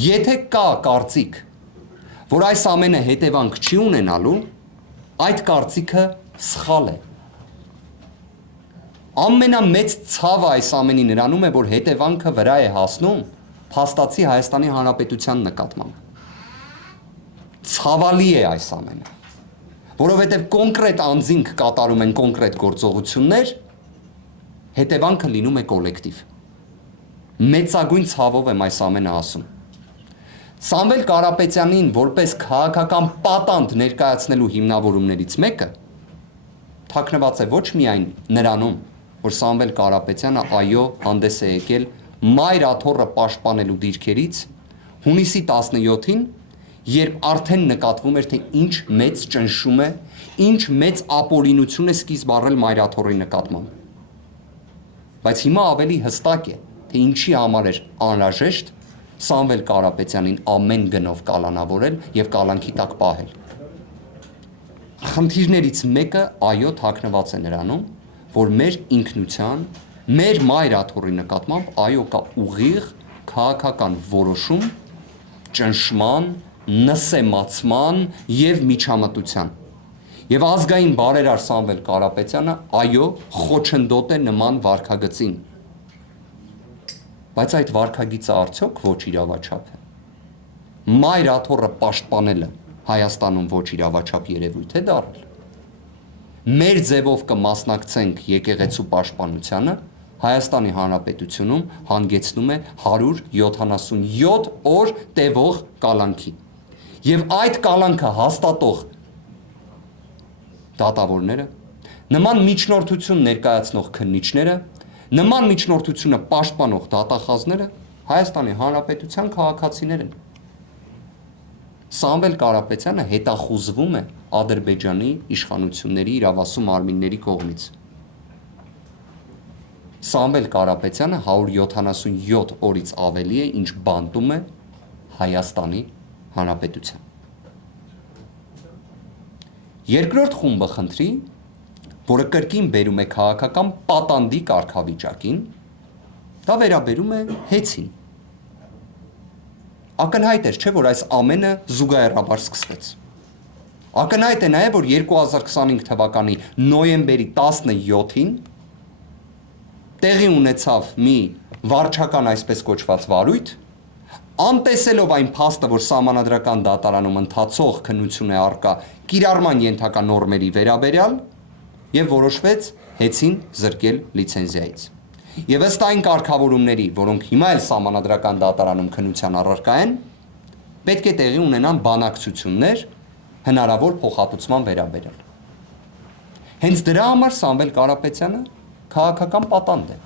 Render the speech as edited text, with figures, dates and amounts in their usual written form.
Եթե կա կարծիք, որ այս ամենը հետևանք չի ունենալու, այդ կարծիքը սխալ է։ Ամենամեծ ցավը այս ամենի նրանում է, որ հետևանքը վրա է հասնում փաստացի Հայաստանի Հանրապետության նկատմամբ։ Ցավալի է այս ամենը, որովհետև կոնկրետ անձինք կատարում են կոնկրետ գործողություններ, հետևանքը լինում է կոլեկտիվ։ Մեծագույն ցավով եմ այս ամենը ասում։ Սամվել Կարապետյանին որպես քաղաքական պատանդ ներկայացնելու հիմնավորումներից մեկը թաքնված է ոչ միայն նրանում, որ Սամվել Կարապետյանը այո հանդես է եկել Մայր աթոռը պաշտպանելու դիրքերից հունիսի 17-ին, երբ արդեն նկատվում էր, թե ինչ մեծ ճնշում է, ինչ մեծ ապօրինություն է սկիզբ առել Մայր աթոռի նկատմամբ։ Բայց հիմա ավելի հստակ է, թե ինչի համար էր անհրաժեշտ Սամվել Կարապետյանին ամեն գնով կալանավորել և կալանքի տակ պահել։ Խնդիրներից մեկը այո թաքնված է նրանում, որ մեր ինքնության, մեր Մայր աթոռի նկատմամբ այո կա ուղիղ քաղաքական որոշում, ճնշման, նսեմացման և միջամտության։ Եվ ազգային բարերար Սամվել Կարապետյանը այո խոչընդոտ է նման վարքագծին։ Բայց այդ վարքագիծը արդյոք ոչ իրավաչափ է։ Մայր աթոռը պաշտպանելը Հայաստանում ոչ իրավաչափ երևույթ է դառել։ Մեր ձևով կմասնակցենք եկեղեցու պաշտպանությանը, Հայաստանի Հանրապետությունում հանգեցնում է 177 օր տևող կալանքի։ Եվ այդ կալանքը հաստատող դատավորները, նման միջնորդություն ներկայացնող քննիչները, նման միջնորդությունը պաշտպանող դատախազները Հայաստանի Հանրապետության քաղաքացիներ են։ Սամվել Կարապետյանը հետախուզվում է Ադրբեջանի իշխանությունների իրավասու մարմինների կողմից։ Սամվել Կարապետյանը 177 օրից ավելի է, ինչ բանտում է Հայաստանի Հանրապետության։ Երկրորդ խումբը խնդրի, որը կրկին բերում է քաղաքական պատանդի կարգավիճակին, դա վերաբերում է հեծին։ Ակնհայտ էր, չէ, որ այս ամենը զուգահեռաբար սկսվեց։ Ակնհայտ է նաև, որ 2025 թվականի նոյեմբերի 17-ին տեղի ունեցավ մի վարչական այսպես կոչված վարույթ, անտեսելով այն փաստը, որ Սահմանադրական դատարանում ընթացող քննություն է առկա կիրառման ենթակա նորմերի վերաբերյալ, եւ որոշվեց հեծին զրկել լիցենզիայից։ Եվ ըստ այն կարգավորումների, որոնք հիմա էլ Սահմանադրական դատարանում քննության առարկա են, պետք է տեղի ունենան բանակցություններ հնարավոր փոխհատուցման վերաբերյալ։ Հենց դրա համար Սամվել Կարապետյանը քաղաքական պատանդ է։